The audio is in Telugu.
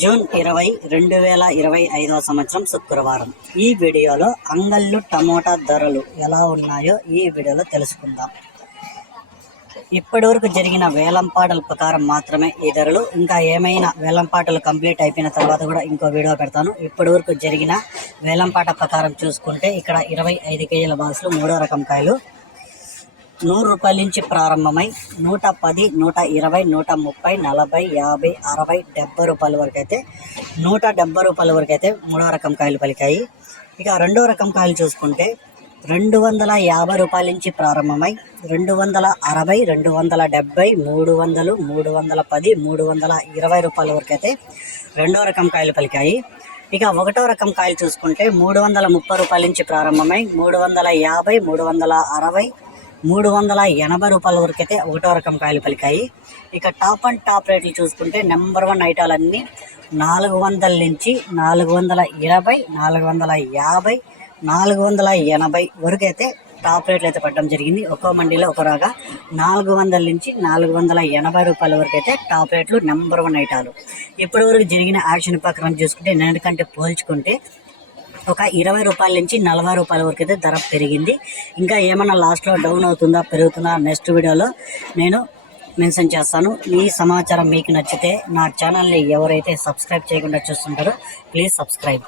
జూన్ 20, 2025 సంవత్సరం శుక్రవారం. ఈ వీడియోలో అంగళ్ళు టమోటా ధరలు ఎలా ఉన్నాయో ఈ వీడియోలో తెలుసుకుందాం. ఇప్పటివరకు జరిగిన వేలంపాటల ప్రకారం మాత్రమే ఈ ధరలు. ఇంకా ఏమైనా వేలంపాటలు కంప్లీట్ అయిపోయిన తర్వాత కూడా ఇంకో వీడియో పెడతాను. ఇప్పటివరకు జరిగిన వేలంపాట ప్రకారం చూసుకుంటే ఇక్కడ 25 కేజీల బాక్సులు మూడో రకం కాయలు 100 రూపాయల నుంచి ప్రారంభమై 110, 120, 130, 40, 50, 60, 70 రూపాయల వరకు అయితే 170 రూపాయల వరకు అయితే మూడో రకం కాయలు పలికాయి. ఇక రెండో రకం కాయలు చూసుకుంటే 250 రూపాయల నుంచి ప్రారంభమై 260, 270, 300, 310, 320 రూపాయల వరకు అయితే రెండో రకం కాయలు పలికాయి. ఇక ఒకటో రకం కాయలు చూసుకుంటే 330 రూపాయల నుంచి ప్రారంభమై 350, 360, 380 రూపాయల వరకు అయితే ఒకటో రకం కాయలు పలికాయి. ఇక టాప్ అండ్ టాప్ రేట్లు చూసుకుంటే నెంబర్ 1 ఐటాలన్నీ 400 నుంచి 420, 450, 480 వరకు అయితే టాప్ రేట్లు అయితే పడడం జరిగింది. ఒక్కో మండీలో ఒక రాగా 400 నుంచి 480 రూపాయల వరకు అయితే టాప్ రేట్లు నెంబర్ 1 ఐటాలు. ఇప్పటి వరకు జరిగిన యాక్షన్ ప్రకారం చూసుకుంటే నిన్నటికంటే పోల్చుకుంటే ఒక 20 రూపాయల నుంచి 40 రూపాయల వరకు అయితే ధర పెరిగింది. ఇంకా ఏమన్నా లాస్ట్లో డౌన్ అవుతుందా పెరుగుతుందా నెక్స్ట్ వీడియోలో నేను మెన్షన్ చేస్తాను. ఈ సమాచారం మీకు నచ్చితే నా ఛానల్ని ఎవరైతే సబ్స్క్రైబ్ చేయకుండా చూస్తుంటారో ప్లీజ్ సబ్స్క్రైబ్.